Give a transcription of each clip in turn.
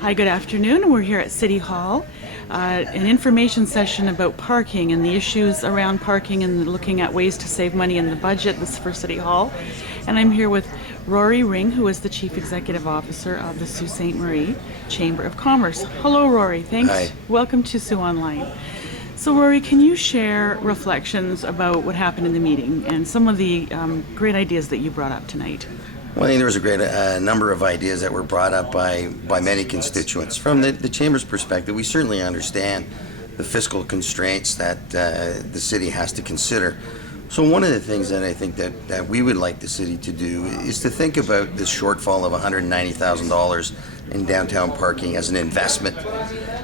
Hi, good afternoon. We're here at City Hall, an information session about parking and the issues around parking and looking at ways to save money in the budget. This is for City Hall. And I'm here with Rory Ring, who is the Chief Executive Officer of the Sault Ste. Marie Chamber of Commerce. Hello, Rory. Thanks. Hi. Welcome to Sault Online. So, Rory, can you share reflections about what happened in the meeting and some of the great ideas that you brought up tonight? Well, I think there was a great number of ideas that were brought up by many constituents. From the Chamber's perspective, we certainly understand the fiscal constraints that the city has to consider. So one of the things that I think that we would like the city to do is to think about this shortfall of $190,000 in downtown parking as an investment.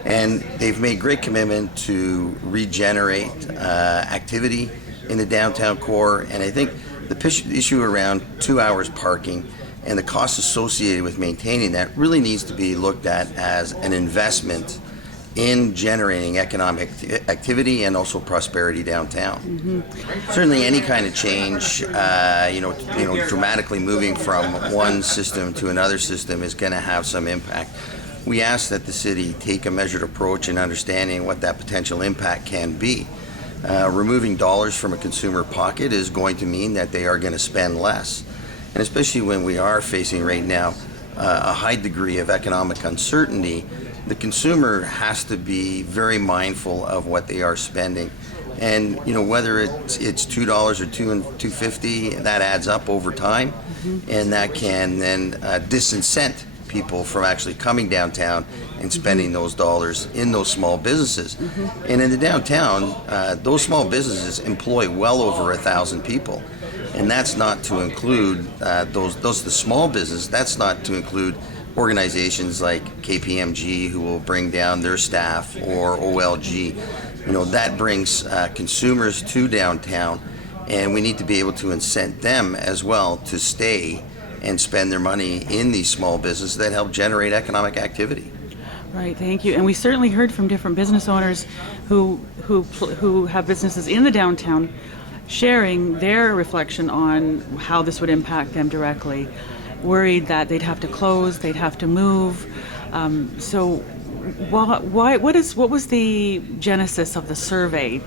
And they've made great commitment to regenerate activity in the downtown core. And I think the issue around 2 hours parking and the costs associated with maintaining that really needs to be looked at as an investment in generating economic activity and also prosperity downtown. Mm-hmm. Certainly, any kind of change, dramatically moving from one system to another system is going to have some impact. We ask that the city take a measured approach in understanding what that potential impact can be. Removing dollars from a consumer pocket is going to mean that they are going to spend less. And especially when we are facing right now a high degree of economic uncertainty, the consumer has to be very mindful of what they are spending. And whether it's $2 or $2.50, that adds up over time, mm-hmm. and that can then disincent people from actually coming downtown and spending those dollars in those small businesses. Mm-hmm. And in the downtown, those small businesses employ well over 1,000 people. And that's not to include the small business, that's not to include organizations like KPMG who will bring down their staff, or OLG. That brings consumers to downtown, and we need to be able to incent them as well to stay and spend their money in these small businesses that help generate economic activity. Right, thank you. And we certainly heard from different business owners who have businesses in the downtown sharing their reflection on how this would impact them directly, worried that they'd have to close, they'd have to move. So what was the genesis of the survey?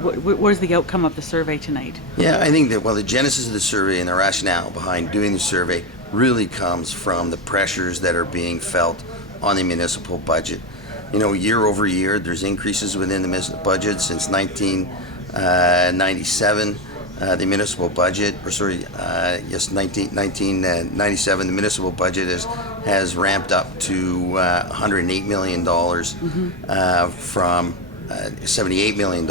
What was the outcome of the survey tonight? Yeah, I think that, the genesis of the survey and the rationale behind doing the survey really comes from the pressures that are being felt on the municipal budget. Year over year, there's increases within the municipal budget since 1997. The municipal budget, 1997, the municipal budget has ramped up to $108 million mm-hmm. From $78 million.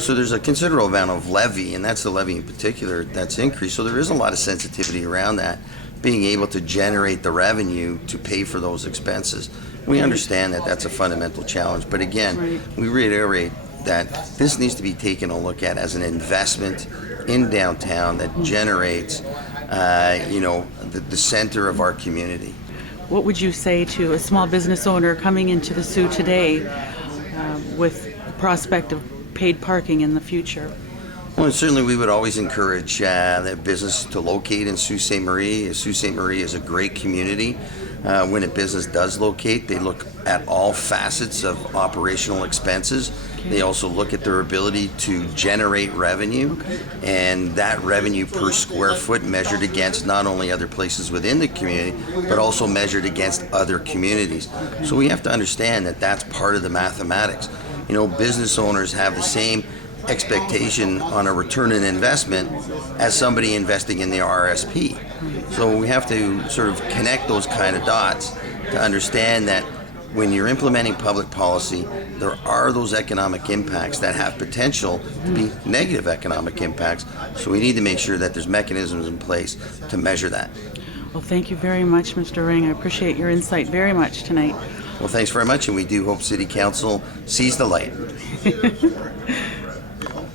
So there's a considerable amount of levy, and that's the levy in particular that's increased. So there is a lot of sensitivity around that, being able to generate the revenue to pay for those expenses. We understand that that's a fundamental challenge, but again, we reiterate that this needs to be taken a look at as an investment in downtown that generates, the center of our community. What would you say to a small business owner coming into the Sault today with the prospect of paid parking in the future? Well, certainly we would always encourage the business to locate in Sault Ste. Marie. Sault Ste. Marie is a great community. When a business does locate, they look at all facets of operational expenses. Okay. They also look at their ability to generate revenue, okay. and that revenue per square foot measured against not only other places within the community, but also measured against other communities. Okay. So we have to understand that that's part of the mathematics. Business owners have the same expectation on a return on investment as somebody investing in the RSP. So we have to sort of connect those kind of dots to understand that when you're implementing public policy, there are those economic impacts that have potential to be negative economic impacts. So we need to make sure that there's mechanisms in place to measure that. Well, thank you very much, Mr. Ring. I appreciate your insight very much tonight. Well, thanks very much, and we do hope City Council sees the light.